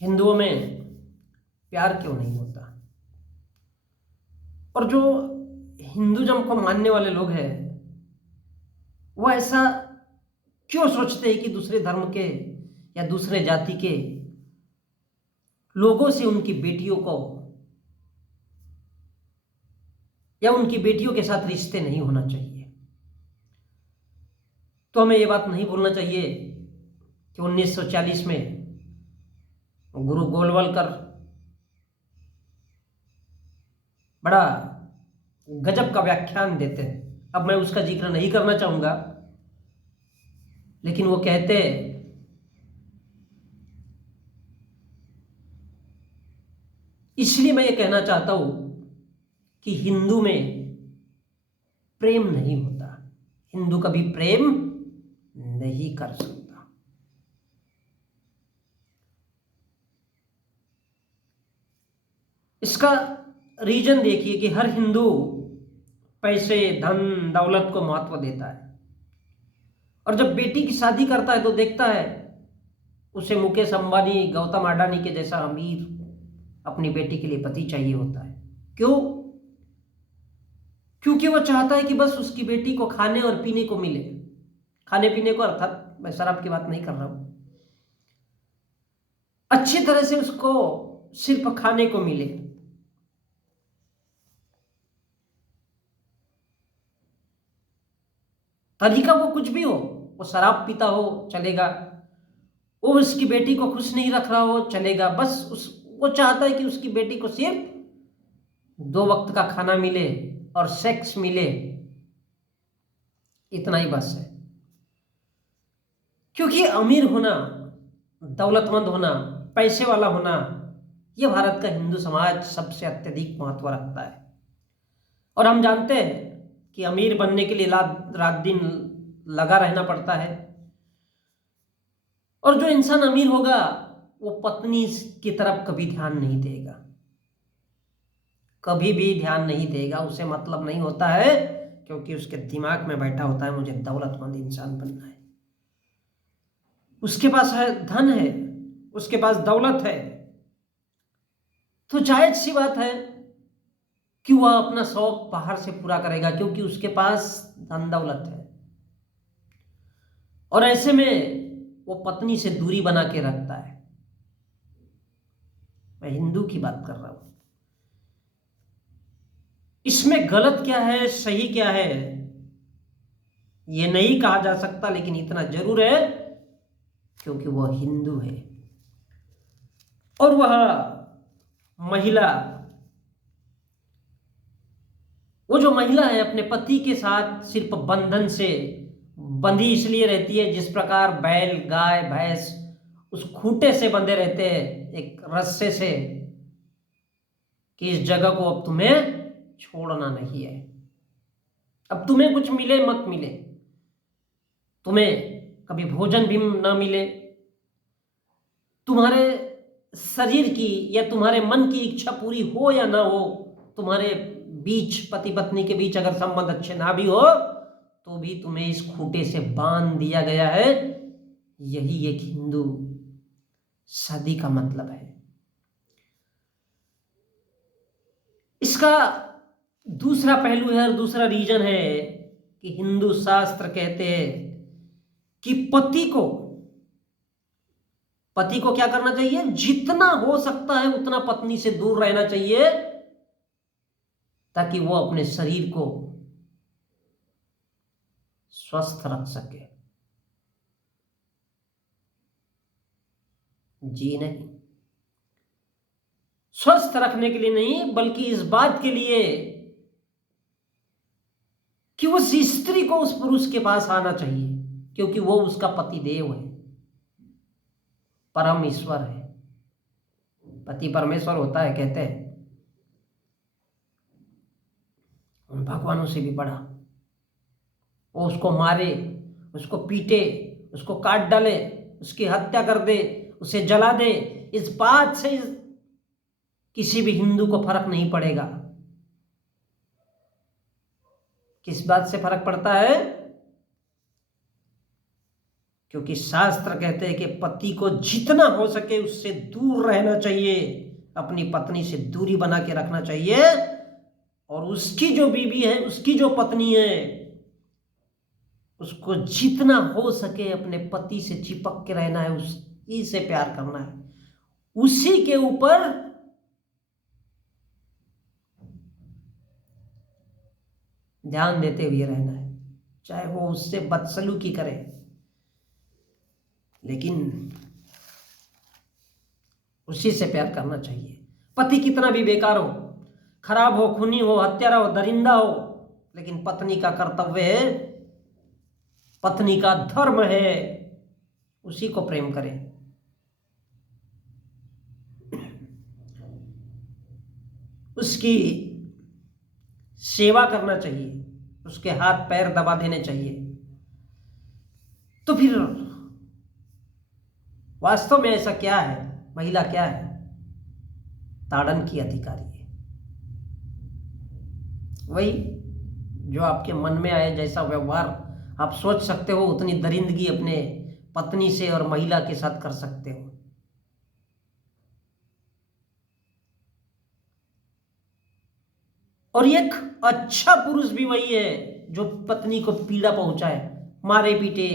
हिंदुओं में प्यार क्यों नहीं होता? और जो हिंदुज़म को मानने वाले लोग हैं, वो ऐसा क्यों सोचते हैं कि दूसरे धर्म के या दूसरे जाति के लोगों से उनकी बेटियों को या उनकी बेटियों के साथ रिश्ते नहीं होना चाहिए? तो हमें ये बात नहीं भूलना चाहिए कि 1940 में गुरु गोलवलकर बड़ा गजब का व्याख्यान देते हैं। अब मैं उसका जिक्र नहीं करना चाहूंगा, लेकिन वो कहते इसलिए मैं ये कहना चाहता हूं कि हिंदू में प्रेम नहीं होता। हिंदू कभी प्रेम नहीं कर सकता। इसका रीजन देखिए कि हर हिंदू पैसे, धन, दौलत को महत्व देता है, और जब बेटी की शादी करता है तो देखता है उसे मुकेश अंबानी, गौतम अडानी के जैसा अमीर अपनी बेटी के लिए पति चाहिए होता है। क्यों? क्योंकि वो चाहता है कि बस उसकी बेटी को खाने और पीने को मिले। खाने पीने को अर्थात मैं शराब की बात नहीं कर रहा हूं, अच्छी तरह से उसको सिर्फ खाने को मिले। तरीका वो कुछ भी हो, वो शराब पीता हो चलेगा, वो उसकी बेटी को खुश नहीं रख रहा हो चलेगा, बस वो चाहता है कि उसकी बेटी को सिर्फ 2 वक्त का खाना मिले और सेक्स मिले, इतना ही बस है। क्योंकि अमीर होना, दौलतमंद होना, पैसे वाला होना, यह भारत का हिंदू समाज सबसे अत्यधिक महत्व रखता है। और हम जानते हैं कि अमीर बनने के लिए रात दिन लगा रहना पड़ता है। और जो इंसान अमीर होगा वो पत्नी की तरफ कभी ध्यान नहीं देगा, कभी भी ध्यान नहीं देगा। उसे मतलब नहीं होता है, क्योंकि उसके दिमाग में बैठा होता है मुझे दौलतमंद इंसान बनना है। उसके पास है धन है, उसके पास दौलत है, तो जायज सी बात है कि वह अपना शौक बाहर से पूरा करेगा, क्योंकि उसके पास धन दौलत है। और ऐसे में वो पत्नी से दूरी बना के रखता है। मैं हिंदू की बात कर रहा हूं। इसमें गलत क्या है, सही क्या है, ये नहीं कहा जा सकता, लेकिन इतना जरूर है क्योंकि वह हिंदू है और वह महिला, वो जो महिला है अपने पति के साथ सिर्फ बंधन से बंधी इसलिए रहती है जिस प्रकार बैल, गाय, भैंस उस खूंटे से बंधे रहते हैं, एक रस्से से, कि इस जगह को अब तुम्हें छोड़ना नहीं है। अब तुम्हें कुछ मिले मत मिले, तुम्हें कभी भोजन भी ना मिले, तुम्हारे शरीर की या तुम्हारे मन की इच्छा पूरी हो या ना हो, तुम्हारे बीच, पति पत्नी के बीच अगर संबंध अच्छे ना भी हो तो भी तुम्हें इस खूंटे से बांध दिया गया है। यही एक हिंदू शादी का मतलब है। इसका दूसरा पहलू है और दूसरा रीजन है कि हिंदू शास्त्र कहते हैं कि पति को क्या करना चाहिए, जितना हो सकता है उतना पत्नी से दूर रहना चाहिए, ताकि वो अपने शरीर को स्वस्थ रख सके। जी नहीं, स्वस्थ रखने के लिए नहीं, बल्कि इस बात के लिए कि उस स्त्री को उस पुरुष के पास आना चाहिए, क्योंकि वो उसका पति देव है, परम ईश्वर है। पति परमेश्वर होता है कहते हैं, उन भगवानों से भी बड़ा। वो उसको मारे, उसको पीटे, उसको काट डाले, उसकी हत्या कर दे, उसे जला दे, इस बात से किसी भी हिंदू को फर्क नहीं पड़ेगा। किस बात से फर्क पड़ता है? क्योंकि शास्त्र कहते हैं कि पति को जितना हो सके उससे दूर रहना चाहिए, अपनी पत्नी से दूरी बना के रखना चाहिए, और उसकी जो बीवी है, उसकी जो पत्नी है, उसको जितना हो सके अपने पति से चिपक के रहना है, उसी से प्यार करना है, उसी के ऊपर ध्यान देते हुए रहना है, चाहे वो उससे बदसलूकी करे, लेकिन उसी से प्यार करना चाहिए। पति कितना भी बेकार हो, खराब हो, खूनी हो, हत्यारा हो, दरिंदा हो, लेकिन पत्नी का कर्तव्य है, पत्नी का धर्म है, उसी को प्रेम करें। उसकी सेवा करना चाहिए, उसके हाथ पैर दबा देने चाहिए। तो फिर वास्तव में ऐसा क्या है? महिला क्या है? ताड़न की अधिकारी है। वही जो आपके मन में आए, जैसा व्यवहार आप सोच सकते हो, उतनी दरिंदगी अपने पत्नी से और महिला के साथ कर सकते हो। और एक अच्छा पुरुष भी वही है जो पत्नी को पीड़ा पहुंचाए, मारे पीटे,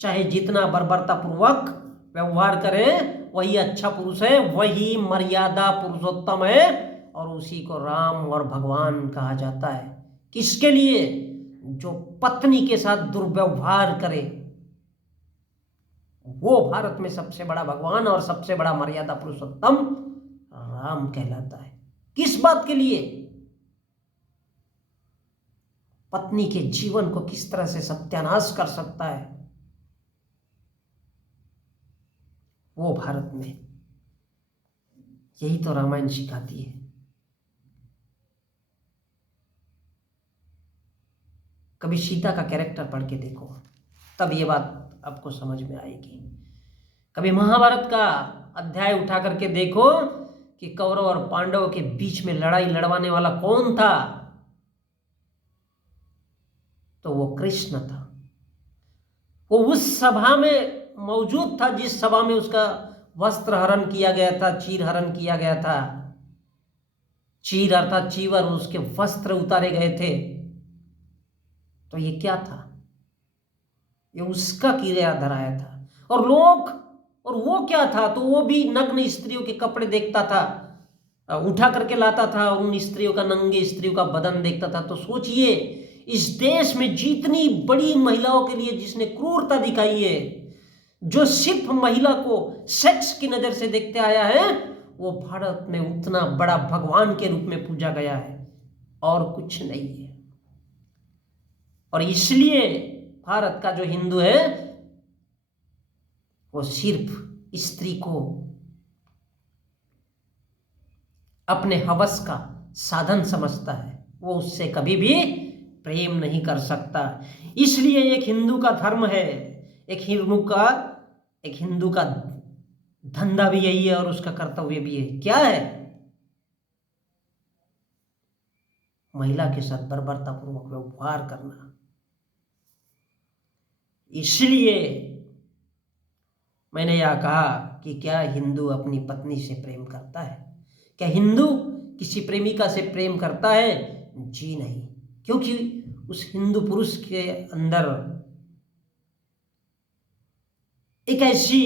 चाहे जितना बर्बरता पूर्वक व्यवहार करे, वही अच्छा पुरुष है, वही मर्यादा पुरुषोत्तम है, और उसी को राम और भगवान कहा जाता है। किसके लिए? जो पत्नी के साथ दुर्व्यवहार करे, वो भारत में सबसे बड़ा भगवान और सबसे बड़ा मर्यादा पुरुषोत्तम राम कहलाता है। किस बात के लिए? पत्नी के जीवन को किस तरह से सत्यानाश कर सकता है, वो भारत में, यही तो रामायण सिखाती है। कभी सीता का कैरेक्टर पढ़ के देखो, तब ये बात आपको समझ में आएगी। कभी महाभारत का अध्याय उठा करके देखो कि कौरव और पांडव के बीच में लड़ाई लड़वाने वाला कौन था, तो वो कृष्ण था। वो उस सभा में मौजूद था जिस सभा में उसका वस्त्र हरण किया गया था, चीर हरण किया गया था। चीर अर्थात चीवर, उसके वस्त्र उतारे गए थे। तो ये क्या था? ये उसका किया धराया था। और वो क्या था? तो वो भी नग्न स्त्रियों के कपड़े देखता था, उठा करके लाता था, उन स्त्रियों का, नंगे स्त्रियों का बदन देखता था। तो सोचिए, इस देश में जितनी बड़ी महिलाओं के लिए जिसने क्रूरता दिखाई है, जो सिर्फ महिला को सेक्स की नजर से देखते आया है, वो भारत में उतना बड़ा भगवान के रूप में पूजा गया है, और कुछ नहीं है। और इसलिए भारत का जो हिंदू है, वो सिर्फ स्त्री को अपने हवस का साधन समझता है, वो उससे कभी भी प्रेम नहीं कर सकता। इसलिए एक हिंदू का धर्म है, एक हिंदू का धंधा भी यही है, और उसका कर्तव्य भी है। क्या है? महिला के साथ बर्बरतापूर्वक व्यवहार करना। इसलिए मैंने यह कहा कि क्या हिंदू अपनी पत्नी से प्रेम करता है? क्या हिंदू किसी प्रेमिका से प्रेम करता है? जी नहीं, क्योंकि उस हिंदू पुरुष के अंदर एक ऐसी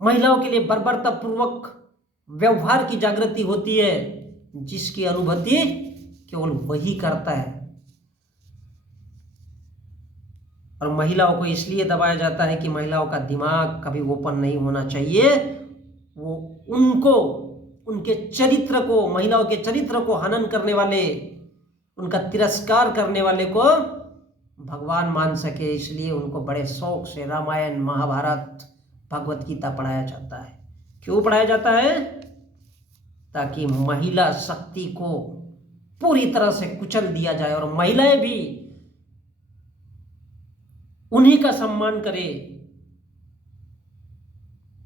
महिलाओं के लिए बर्बरतापूर्वक व्यवहार की जागृति होती है, जिसकी अनुभूति केवल वही करता है। और महिलाओं को इसलिए दबाया जाता है कि महिलाओं का दिमाग कभी ओपन नहीं होना चाहिए। वो उनके चरित्र को, महिलाओं के चरित्र को हनन करने वाले, उनका तिरस्कार करने वाले को भगवान मान सके, इसलिए उनको बड़े शौक से रामायण, महाभारत, भगवत गीता पढ़ाया जाता है। क्यों पढ़ाया जाता है? ताकि महिला शक्ति को पूरी तरह से कुचल दिया जाए, और महिलाएं भी उन्हीं का सम्मान करे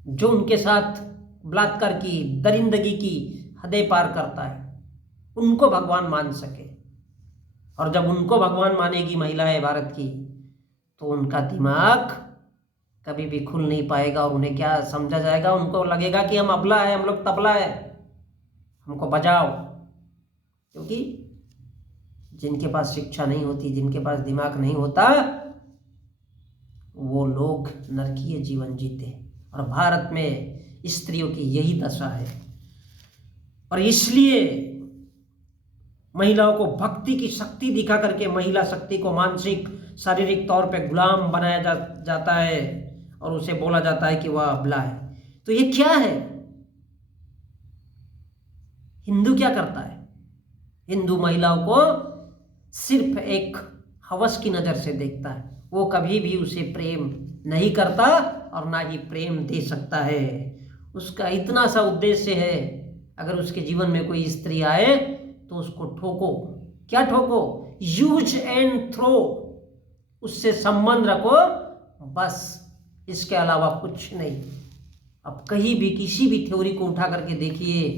जो उनके साथ बलात्कार की, दरिंदगी की हदें पार करता है, उनको भगवान मान सके। और जब उनको भगवान मानेगी महिलाएं भारत की, तो उनका दिमाग कभी भी खुल नहीं पाएगा और उन्हें क्या समझा जाएगा, उनको लगेगा कि हम अबला है, हम लोग तबला है, हमको बजाओ। क्योंकि जिनके पास शिक्षा नहीं होती, जिनके पास दिमाग नहीं होता, वो लोग नरकीय जीवन जीते हैं। और भारत में स्त्रियों की यही दशा है। और इसलिए महिलाओं को भक्ति की शक्ति दिखा करके महिला शक्ति को मानसिक शारीरिक तौर पे गुलाम बनाया जाता है और उसे बोला जाता है कि वह अबला है। तो ये क्या है? हिंदू क्या करता है? हिंदू महिलाओं को सिर्फ एक हवस की नजर से देखता है। वो कभी भी उसे प्रेम नहीं करता और ना ही प्रेम दे सकता है। उसका इतना सा उद्देश्य है, अगर उसके जीवन में कोई स्त्री आए तो उसको ठोको। क्या ठोको? यूज एंड थ्रो, उससे संबंध रखो, बस, इसके अलावा कुछ नहीं। अब कहीं भी किसी भी थ्योरी को उठा करके देखिए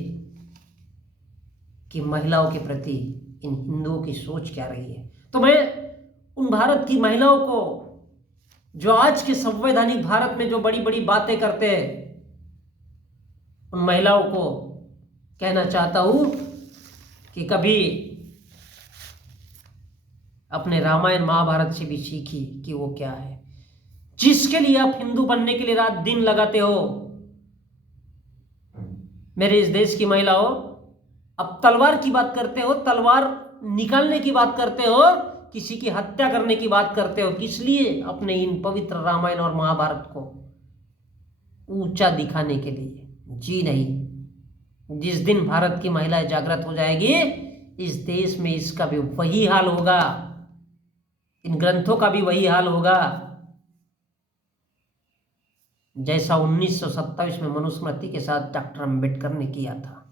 कि महिलाओं के प्रति इन हिंदुओं की सोच क्या रही है। तो मैं उन भारत की महिलाओं को, जो आज के संवैधानिक भारत में जो बड़ी बड़ी बातें करते हैं, उन महिलाओं को कहना चाहता हूं कि कभी अपने रामायण महाभारत से भी सीखिए कि वो क्या है। जिसके लिए आप हिंदू बनने के लिए रात दिन लगाते हो, मेरे इस देश की महिलाओं, अब तलवार की बात करते हो, तलवार निकालने की बात करते हो, किसी की हत्या करने की बात करते हो। किस लिए? अपने इन पवित्र रामायण और महाभारत को ऊंचा दिखाने के लिए। जी नहीं, जिस दिन भारत की महिलाएं जागृत हो जाएगी, इस देश में इसका भी वही हाल होगा, इन ग्रंथों का भी वही हाल होगा जैसा 1927 में मनुस्मृति के साथ डॉक्टर अंबेडकर ने किया था।